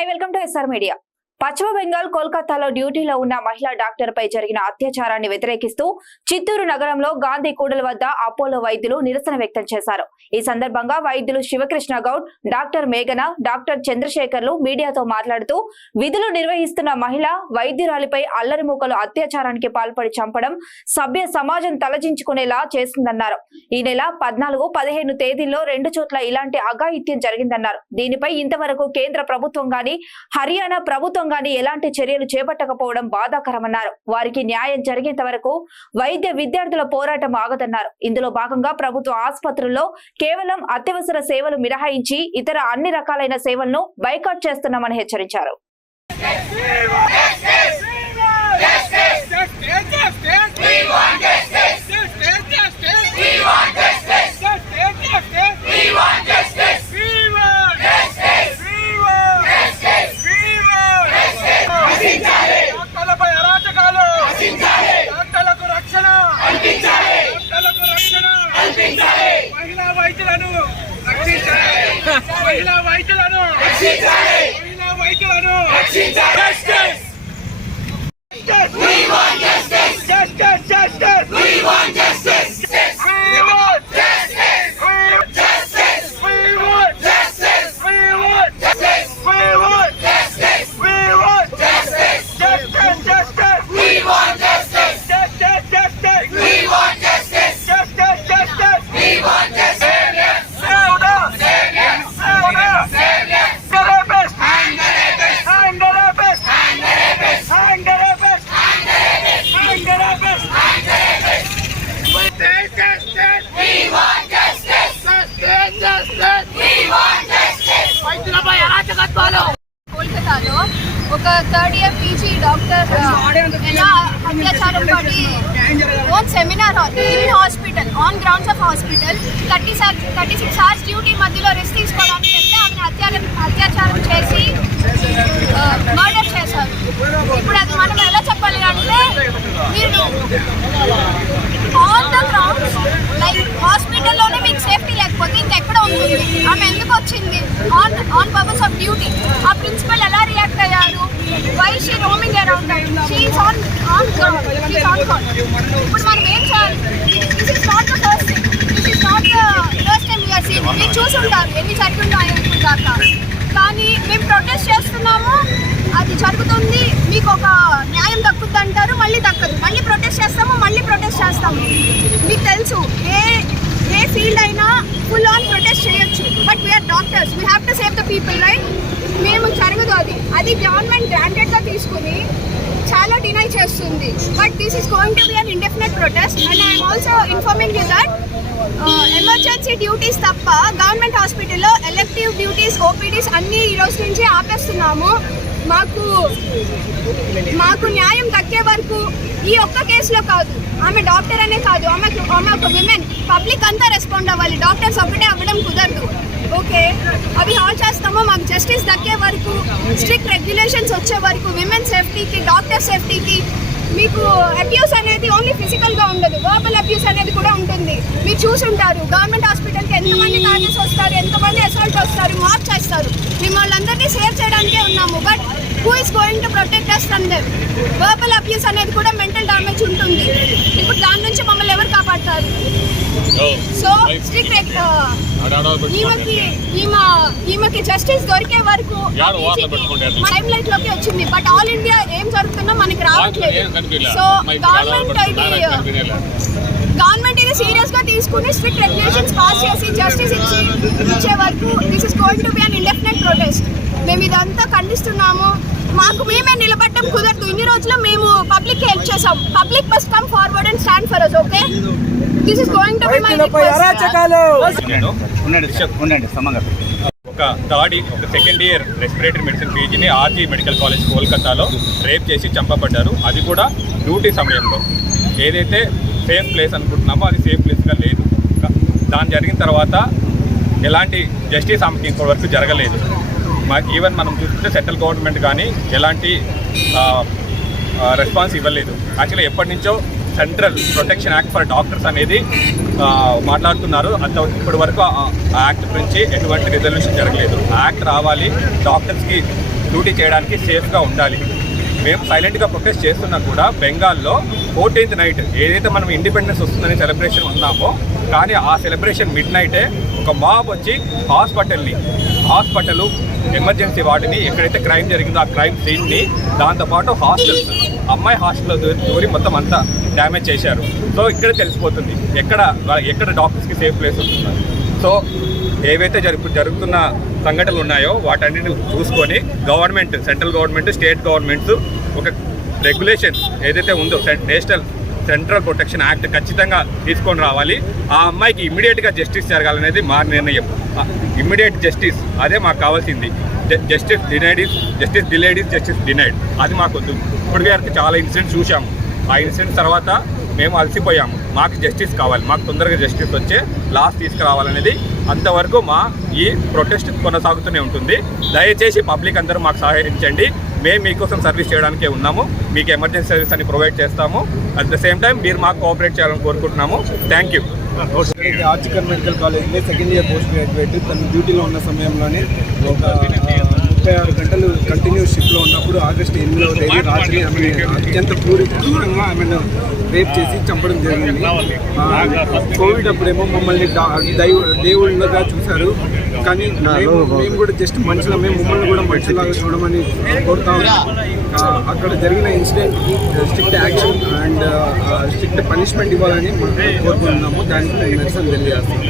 Hi, welcome to SR Media. పశ్చిమ బెంగాల్ కోల్కతాలో డ్యూటీలో ఉన్న మహిళా డాక్టర్ పై జరిగిన అత్యాచారాన్ని వ్యతిరేకిస్తూ చిత్తూరు నగరంలో గాంధీ కూడలి వద్ద అపోలో వైద్యులు నిరసన వ్యక్తం చేశారు. ఈ సందర్భంగా వైద్యులు శివకృష్ణ గౌడ్, డాక్టర్ మేఘన, డాక్టర్ చంద్రశేఖర్లు మీడియాతో మాట్లాడుతూ విధులు నిర్వహిస్తున్న మహిళా వైద్యురాలిపై అల్లరి మూకలు అత్యాచారానికి పాల్పడి చంపడం సభ్య సమాజం తలజించుకునేలా చేసిందన్నారు. ఈ నెల 14, 15 తేదీల్లో 2 చోట్ల ఇలాంటి అఘాయిత్యం జరిగిందన్నారు. దీనిపై ఇంతవరకు కేంద్ర ప్రభుత్వం గాని హర్యానా ప్రభుత్వం గాని ఎలాంటి చర్యలు చేపట్టకపోవడం బాధాకరమన్నారు. వారికి న్యాయం జరిగేంత వరకు వైద్య విద్యార్థుల పోరాటం ఆగదన్నారు. ఇందులో భాగంగా ప్రభుత్వ ఆసుపత్రుల్లో కేవలం అత్యవసర సేవలు మినహాయించి ఇతర అన్ని రకాలైన సేవలను బైకాట్ చేస్తున్నామని హెచ్చరించారు. కోల్కతాలో ఒక 3rd year PG డాక్టర్ ఎలా అత్యాచారం పడి own seminar hall in hospital on grounds of hospital 36 hours duty మధ్యలో రెస్ట్ తీసుకోవడానికి వెళ్తే ఆమె అత్యాచారం చేసి మర్డర్ చేశారు. ఇప్పుడు అది మనం ఎలా చెప్పాలి అంటే మీరు ఆన్ ద గ్రౌండ్స్ లైక్ హాస్పిటల్లోనే మీకు సేఫ్టీ లేకపోతే ఇంకెక్కడ ఉంటుంది? ఆమె ఎందుకు వచ్చింది? On purpose of duty. ఆ ప్రిన్సిపల్ ఎలా రియాక్ట్ అయ్యారు? Why she roaming around? She is on ground, she is on call. ఇప్పుడు మనం ఏం చేయాలి? This is not the first thing, this is not the first time you're seeing. మీరు చూసుంటారు ఎన్ని జరుగుతున్నాయో ఇప్పుడు దాకా. కానీ మేము ప్రొటెస్ట్ చేస్తున్నాము, అది జరుగుతుంది, మీకు ఒక న్యాయం దక్కుద్ది అంటారు, మళ్ళీ దక్కదు. మళ్ళీ ప్రొటెస్ట్ చేస్తాము, మళ్ళీ ప్రొటెస్ట్ చేస్తాము. మీకు తెలుసు ఏ ఫీల్డ్ అయినా ఫుల్ ఆన్ ప్రొటెస్ట్ చేయొచ్చు, but we're doctors, we have to save the people, right? మేము జరగదు అది గవర్నమెంట్ గ్రాంటెడ్గా తీసుకుని చాలా డినై చేస్తుంది. But this is going to be an indefinite protest. And I'm also informing you that emergency duties తప్ప government హాస్పిటల్లో ఎలెక్టివ్ డ్యూటీస్, ఓపీడీస్ అన్నీ ఈ రోజు నుంచి ఆపేస్తున్నాము. మాకు న్యాయం దక్కే వరకు ఈ ఒక్క కేసులో కాదు, ఆమె డాక్టర్ అనే కాదు, ఆమె ఒక విమెన్, పబ్లిక్ అంతా రెస్పాండ్ అవ్వాలి. డాక్టర్స్ ఒకటే అవ్వడం కుదరదు. ఓకే, అవి హాల్ చేస్తామో మాకు జస్టిస్ దక్కే వరకు, స్ట్రిక్ట్ రెగ్యులేషన్స్ వచ్చే వరకు, విమెన్ సేఫ్టీకి, డాక్టర్ సేఫ్టీకి. మీకు అబ్యూస్ అనేది ఓన్లీ ఫిజికల్గా ఉండదు, వర్బల్ అబ్యూస్ అనేది కూడా ఉంటుంది. మీరు చూసుంటారు గవర్నమెంట్ హాస్పిటల్కి ఎంతమంది డాక్టర్స్ వస్తారు, ఎంతమంది అసాల్ట్ వస్తారు, మార్చ్ చేస్తారు. మేము వాళ్ళందరినీ సేవ్ చేయడానికే ఉన్నాము. But who is going to protect us from them? Verbal abuse అనేది కూడా మెంటల్ డ్యామేజ్ ఉంటుంది. ఇప్పుడు దాని నుంచి మమ్మల్ని ఎవరు కాపాడతారు? సో స్ట్రిక్ట్ ఈమెకి జస్టిస్ దొరికే వరకు లైమ్ లైట్ లోకి వచ్చింది. బట్ ఆల్ ఇండియా ఏం జరుగుతుందో మనకి రావట్లేదు. సో గవర్నమెంట్ ఇది సీరియస్ గా తీసుకుని స్ట్రిక్ట్ రెగ్యులేషన్స్ పాస్ చేసి జస్టిస్ ఇచ్చే వరకు this is going to be an indefinite protest. మేము ఇదంతా ఖండిస్తున్నాము. మాకు మేమే నిలబడటం కుదరదు. ఇన్ని రోజులు మేము పబ్లిక్ హెల్ప్ చేసాం. Public must come forward and stand for us. Okay, this is going to be my request. ఒక 2nd year రెస్పిరేటరీ మెడిసిన్ పీజీని ఆర్జీ మెడికల్ కాలేజ్ కోల్కతాలో రేప్ చేసి చంపబడ్డారు. అది కూడా డ్యూటీ సమయంలో. ఏదైతే సేఫ్ ప్లేస్ అనుకుంటున్నామో అది సేఫ్ ప్లేస్గా లేదు. దాని జరిగిన తర్వాత ఎలాంటి జస్టిస్ ఆమెకి ఇంతవరకు జరగలేదు. ఈవెన్ మనం చూస్తుంటే సెంట్రల్ గవర్నమెంట్ కానీ ఎలాంటి రెస్పాన్స్ ఇవ్వలేదు. యాక్చువల్లీ ఎప్పటి నుంచో central protection act for doctors అనేది మాట్లాడుతున్నారు. ఇప్పటి వరకు ఆ యాక్ట్ గురించి ఎటువంటి రిజల్యూషన్ జరగలేదు. యాక్ట్ రావాలి, డాక్టర్స్కి డ్యూటీ చేయడానికి సేఫ్గా ఉండాలి. మేము సైలెంట్గా ప్రొటెస్ట్ చేస్తున్నా కూడా బెంగాల్లో 14th నైట్ ఏదైతే మనం ఇండిపెండెన్స్ వస్తుందని సెలబ్రేషన్ ఉన్నామో, కానీ ఆ సెలబ్రేషన్ మిడ్ నైటే ఒక మాబ్ వచ్చి హాస్పిటల్ ఎమర్జెన్సీ వార్డుని ఎక్కడైతే క్రైమ్ జరిగిందో ఆ క్రైమ్ సీన్ని, దాంతోపాటు హాస్టల్స్, అమ్మాయి హాస్టల్లో దూరి మొత్తం అంతా డ్యామేజ్ చేశారు. సో ఇక్కడ తెలిసిపోతుంది ఎక్కడ డాక్టర్స్కి సేఫ్ ప్లేస్ వస్తున్నారు. సో ఏవైతే జరుగుతున్న సంఘటనలు ఉన్నాయో వాటన్నిటిని చూసుకొని government, central government, state governments ఒక రెగ్యులేషన్ ఏదైతే ఉందో సెంట్రల్ ప్రొటెక్షన్ యాక్ట్ ఖచ్చితంగా తీసుకొని రావాలి. ఆ అమ్మాయికి ఇమ్మీడియట్గా జస్టిస్ జరగాలనేది మా నిర్ణయం. ఇమ్మీడియట్ జస్టిస్ అదే మాకు కావాల్సింది. Justice delayed is justice denied. అది మాకు వద్దు. ఇప్పటికే చాలా ఇన్సిడెంట్స్ చూసాము. ఆ ఇన్సిడెంట్స్ తర్వాత మేము అలసిపోయాము. మాకు జస్టిస్ కావాలి, మాకు తొందరగా జస్టిస్ వచ్చే లాస్ తీసుకురావాలనేది. అంతవరకు మా ఈ ప్రొటెస్ట్ కొనసాగుతూనే ఉంటుంది. దయచేసి పబ్లిక్ అందరూ మాకు సహకరించండి. మేము మీకోసం సర్వీస్ చేయడానికే ఉన్నాము. మీకు ఎమర్జెన్సీ సర్వీస్ అని ప్రొవైడ్ చేస్తాము. అట్ ద సేమ్ టైం మీరు మాకు కోఆపరేట్ చేయాలని కోరుకుంటున్నాము. Thank you. ఆర్జికర్ మెడికల్ కాలేజ్లో సెకండ్ ఇయర్ పోస్ట్ గ్రాడ్యుయేట్. తన డ్యూటీలో ఉన్న సమయంలోనే ఒక 36 గంటలు కంటిన్యూస్ షిఫ్ట్లో ఉన్నప్పుడు ఆగస్టు 8వ తేదీ రాత్రి ఆమెను అత్యంత క్రూరంగా ఆమెను రేప్ చేసి చంపడం జరిగింది. కోవిడ్ అప్పుడేమో మమ్మల్ని దేవుళ్ళగా చూశారు, కానీ మేము కూడా జస్ట్ మనుషులమే, మమ్మల్ని కూడా మనుషులాగా చూడమని కోరుతా ఉన్నాం. అక్కడ జరిగిన ఇన్సిడెంట్కి strict action and strict punishment ఇవ్వాలని కోరుకుంటున్నాము. దానికి నిరసన తెలియజేస్తాం.